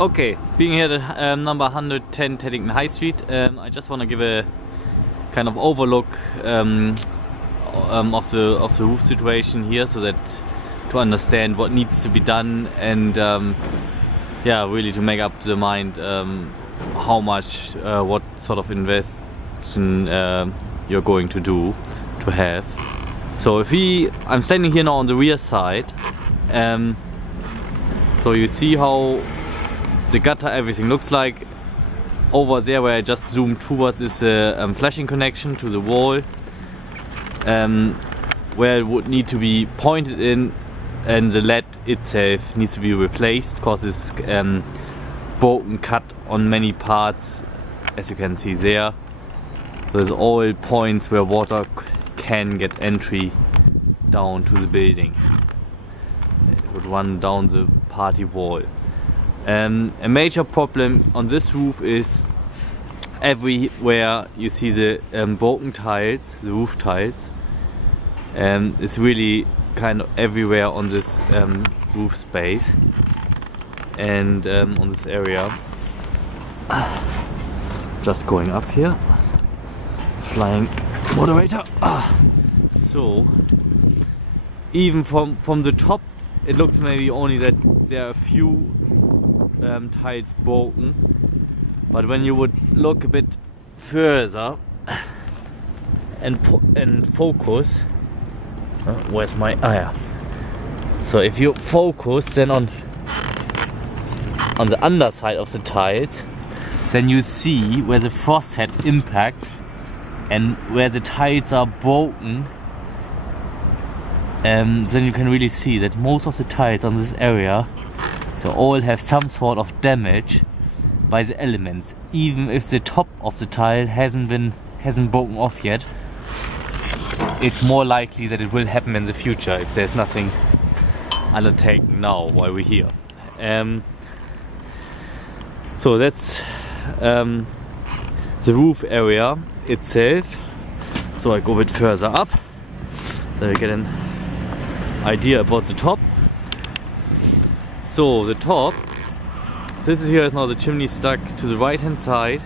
Okay, being here at number 110 Teddington High Street, I just want to give a kind of overlook of the roof situation here, so that to understand what needs to be done and yeah, really to make up the mind how much, what sort of investment you're going to do to have. So I'm standing here now on the rear side, so you see how the gutter, everything looks like. Over there where I just zoomed towards is a flashing connection to the wall, where it would need to be pointed in, and the LED itself needs to be replaced because it's broken cut on many parts, as you can see there. There's all points where water can get entry down to the building. It would run down the party wall. A major problem on this roof is everywhere you see the broken tiles, the roof tiles. It's really kind of everywhere on this roof space and on this area. Just going up here, flying moderator. So even from the top, it looks maybe only that there are a few tiles broken, but when you would look a bit further and focus, where's my yeah. So if you focus then on the underside of the tiles, then you see where the frost had impact and where the tiles are broken. Then you can really see that most of the tiles on this area, so all have some sort of damage by the elements. Even if the top of the tile hasn't broken off yet, it's more likely that it will happen in the future if there's nothing undertaken now while we're here. So that's the roof area itself. So I go a bit further up so I get an idea about the top. So the top, this here is now the chimney stuck to the right hand side.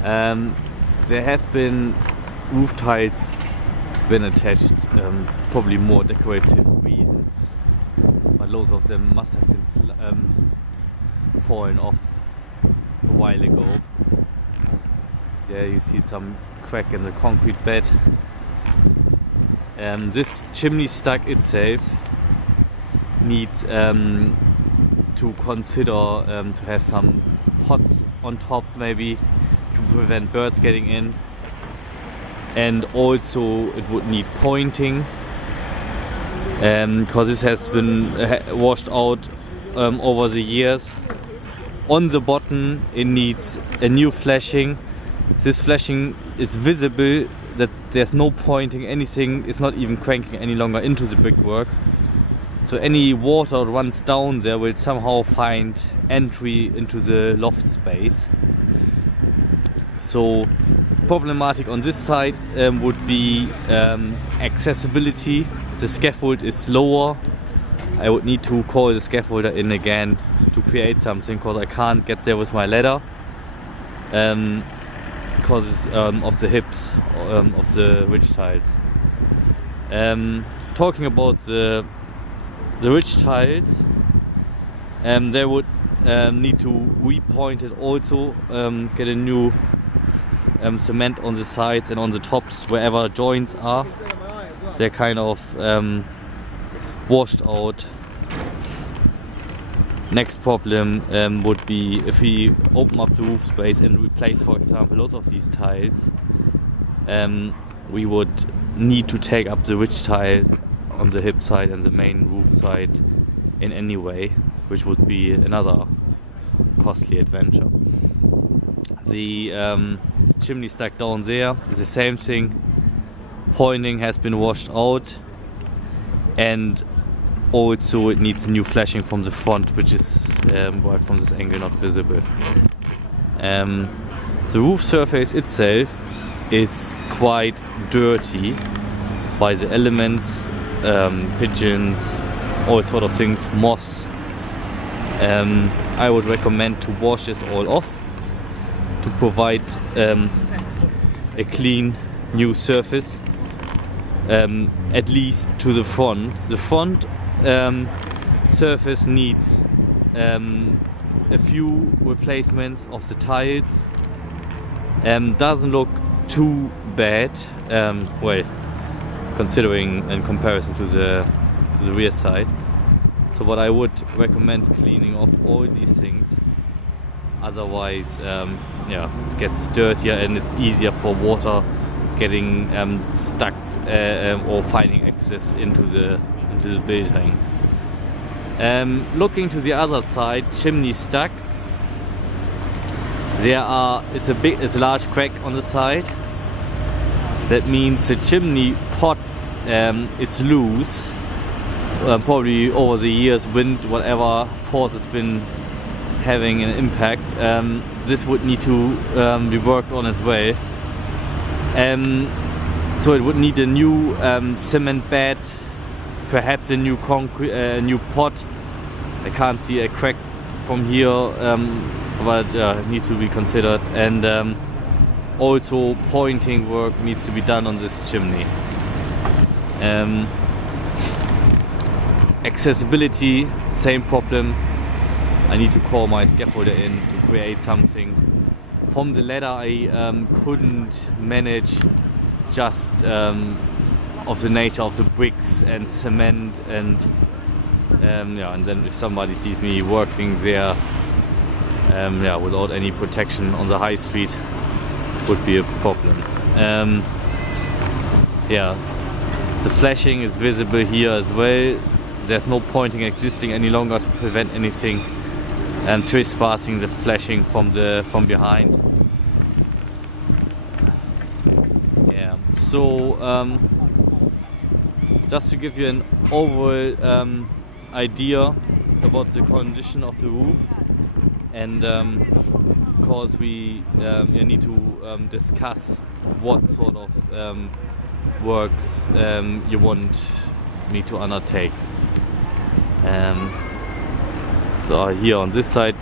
There have been roof tiles been attached, probably more decorative reasons, but loads of them must have been fallen off a while ago. There you see some crack in the concrete bed. This chimney stack itself needs to consider to have some pots on top, maybe to prevent birds getting in, and also it would need pointing because this has been washed out over the years. On the bottom it needs a new flashing. This flashing is visible that there's no pointing, anything, it's not even cranking any longer into the brickwork. So any water that runs down there will somehow find entry into the loft space. So problematic on this side would be accessibility. The scaffold is lower. I would need to call the scaffolder in again to create something because I can't get there with my ladder. Because of the hips of the ridge tiles. Talking about the ridge tiles, they would need to repoint it also, get a new cement on the sides and on the tops wherever joints are. They're kind of washed out. Next problem would be if we open up the roof space and replace, for example, lots of these tiles, we would need to take up the ridge tile on the hip side and the main roof side in any way, which would be another costly adventure. The chimney stack down there is the same thing. Pointing has been washed out, and also it needs new flashing from the front, which is right from this angle not visible. The roof surface itself is quite dirty by the elements, pigeons, all sort of things, moss. I would recommend to wash this all off to provide a clean new surface, at least to the front. The front surface needs a few replacements of the tiles. Doesn't look too bad, well, considering in comparison to the rear side. So what I would recommend cleaning off all these things, otherwise yeah, it gets dirtier and it's easier for water getting stuck or finding access into the building. Looking to the other side, chimney stack, it's a large crack on the side. That means the chimney pot is loose. Probably over the years, wind, whatever force has been having an impact. This would need to be worked on as well. So it would need a new cement bed, perhaps a new concrete, new pot. I can't see a crack from here, but it needs to be considered. And also pointing work needs to be done on this chimney. Accessibility, same problem. I need to call my scaffolder in to create something. From the ladder I couldn't manage just of the nature of the bricks and cement and yeah, and then if somebody sees me working there yeah, without any protection on the high street, would be a problem. Yeah, the flashing is visible here as well. There's no pointing existing any longer to prevent anything trespassing the flashing from behind. Yeah, so just to give you an overall idea about the condition of the roof, and of course we you need to discuss what sort of works you want me to undertake. So here on this side,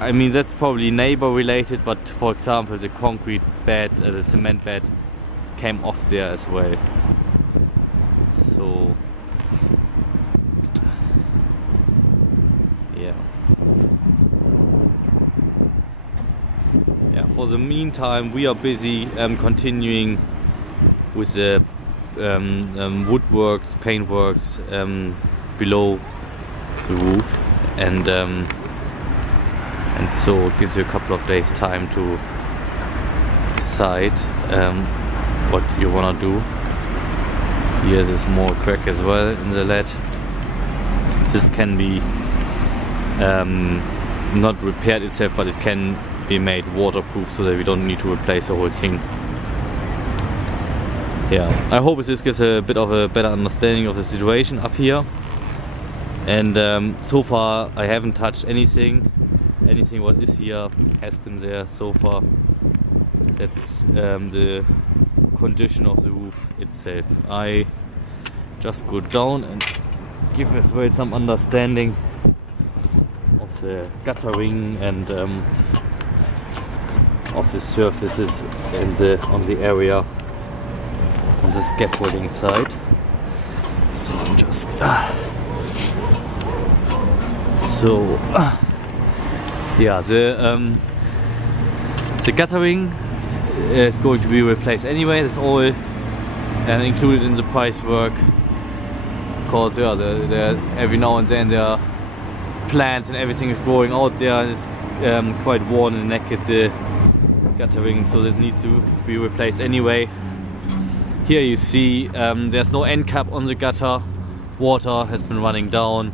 I mean that's probably neighbor related, but for example the concrete bed, the cement bed came off there as well. So yeah, for the meantime we are busy continuing with the woodworks, paintworks below the roof, and so it gives you a couple of days time to decide what you want to do. Here there's more crack as well in the lead. This can be not repaired itself, but it can be made waterproof so that we don't need to replace the whole thing. Yeah, I hope this gives a bit of a better understanding of the situation up here. And so far I haven't touched anything. Anything what is here has been there so far. That's the condition of the roof itself. I just go down and give as well some understanding of the guttering and of the surfaces on the area on the scaffolding side. So I'm just yeah, the guttering is going to be replaced anyway. That's all included in the price work. Of course, yeah, every now and then there are plants and everything is growing out there, and it's quite worn and naked, the guttering, so that needs to be replaced anyway. Here you see there's no end cap on the gutter. Water has been running down,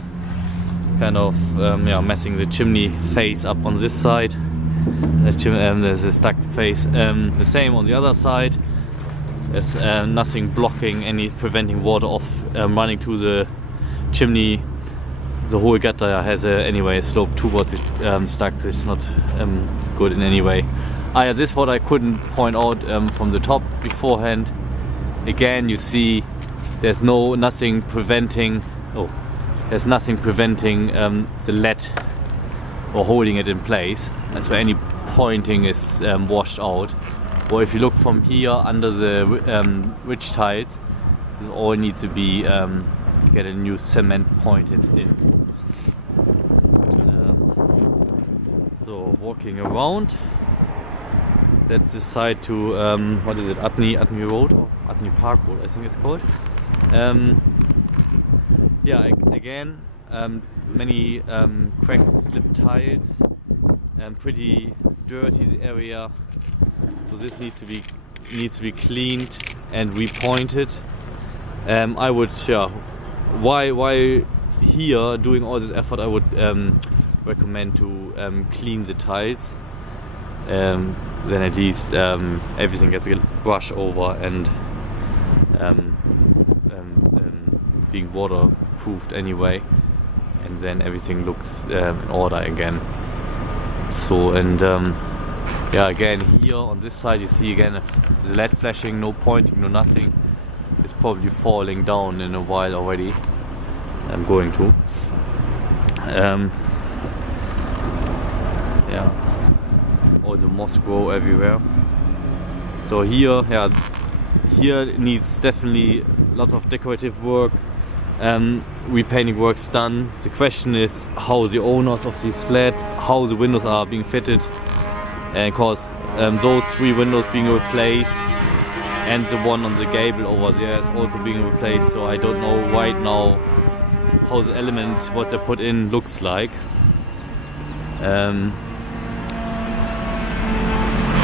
kind of yeah, messing the chimney face up on this side. There's a stuck face. The same on the other side. There's nothing blocking preventing water off running to the chimney. The whole gutter has anyway a slope towards the stuck. It's not good in any way. This is what I couldn't point out from the top beforehand. Again, you see there's nothing preventing the lead or holding it in place, and so any pointing is washed out. Or if you look from here under the ridge tiles, this all needs to be get a new cement pointed in. So walking around, that's the side to what is it, Atney Road or Atney Park Road, I think it's called. Yeah, again, many cracked slip tiles, pretty dirty the area, so this needs to be cleaned and repointed. I would, why here doing all this effort, I would recommend to clean the tiles. Then at least everything gets a brush over and being waterproofed anyway, and then everything looks in order again. So, and yeah, again here on this side you see again the LED flashing, no pointing, no nothing. It's probably falling down in a while already. I'm going to. Yeah, all the moss grow everywhere. So here, yeah, here it needs definitely lots of decorative work. Repainting work's done. The question is how the owners of these flats, how the windows are being fitted, and of course those 3 windows being replaced and the one on the gable over there is also being replaced, so I don't know right now how the element what they put in looks like.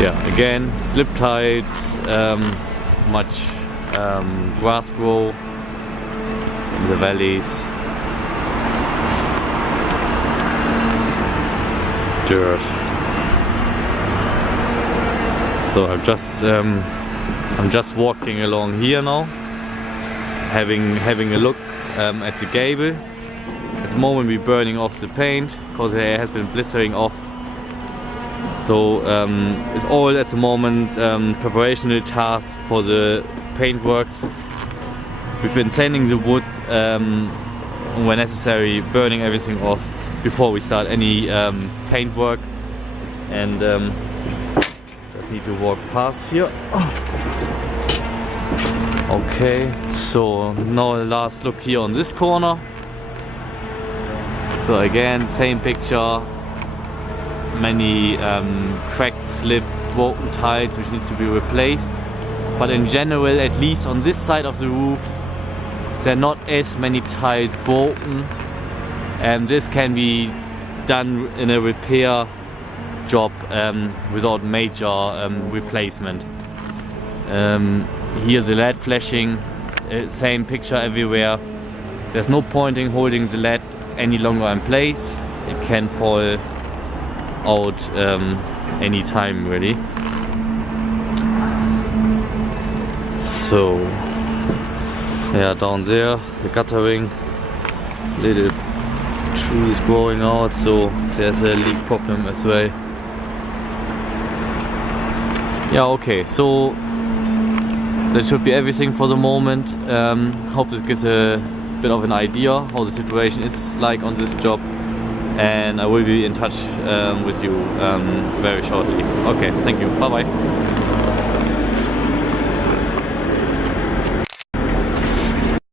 Yeah, again, slip tiles, much grass grow in the valleys, dirt. So I'm just walking along here now, having a look at the gable. At the moment we're burning off the paint because it has been blistering off. So it's all at the moment preparational tasks for the paintworks. We've been sanding the wood where necessary, burning everything off before we start any paintwork, and just need to walk past here. Okay, so now the last look here on this corner. So again, same picture, many cracked, slipped, broken tiles which needs to be replaced. But in general, at least on this side of the roof, there are not as many tiles broken, and this can be done in a repair job without major replacement. Here's the LED flashing, same picture everywhere. There's no point in holding the LED any longer in place. It can fall out any time really. So yeah, down there the guttering, little trees growing out, so there's a leak problem as well. Yeah, okay, so that should be everything for the moment. Hope this gives a bit of an idea how the situation is like on this job, and I will be in touch with you very shortly. Okay, thank you, bye bye.